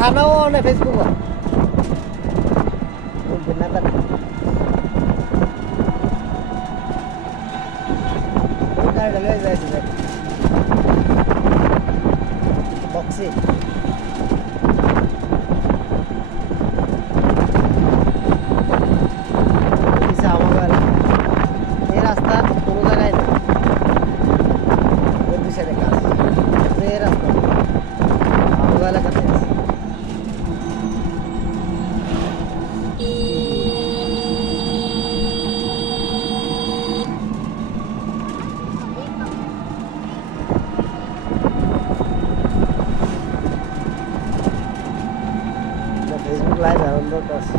থানাও অনেক ফেসবুক না বক্সি আমার এই রাস্তা কোনো জায়গায় নেই দুই সাইডে কাজ এই রাস্তা আমার এলাকাতে আছে ফেসবুক লাইভ আনন্দ আছে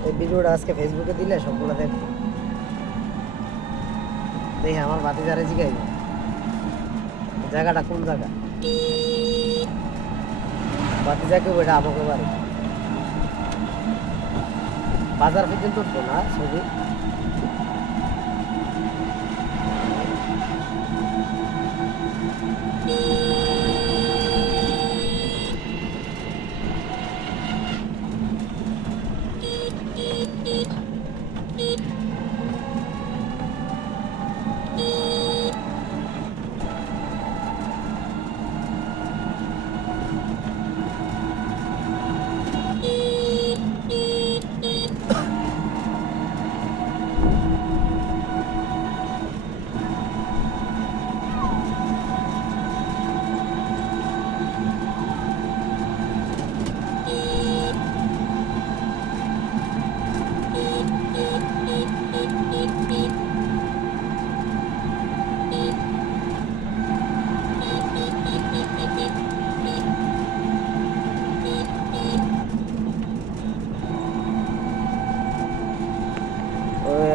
এই ভিডিওটা আজকে ফেসবুকে দিলে সবগুলো দেখবো দেখি আমার বাতি যারে জিগাইব জায়গাটা কোন জায়গা বাতি যাকে ওইটা আমাকে বাড়ি বাজার পর্যন্ত উঠবো না ছবি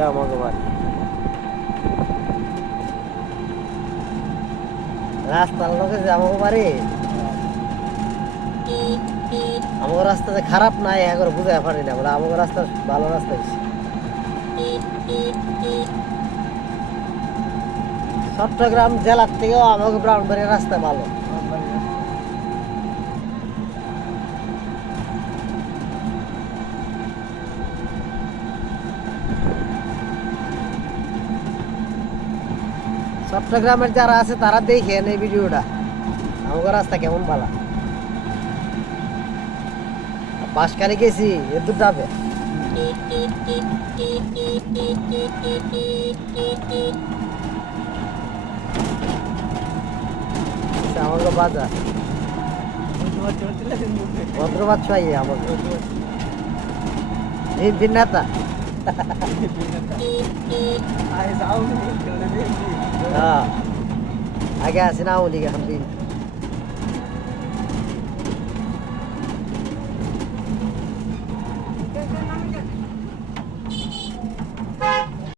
আমাকে বাড়ি রাস্তার লোকে যে আমাকে বাড়ি আমাকে রাস্তা যে খারাপ নাই এখন বুঝাই পারি না বলে আমাকে রাস্তা ভালো রাস্তা চট্টগ্রাম জেলার থেকেও আমাকে ব্রাহ্মণবাড়িয়ার রাস্তা ভালো চট্টগ্রামের যারা আছে তারা দেখেন এই ভিডিওটা আমাকে রাস্তা কেমন ভালো বাঁশখালী গেছি এ দূর যাবে আমাকে বাজার ভদ্রবাদ ছয় আমাকে এই ভিন্নাতা আগে আসে না উনি এখন দিন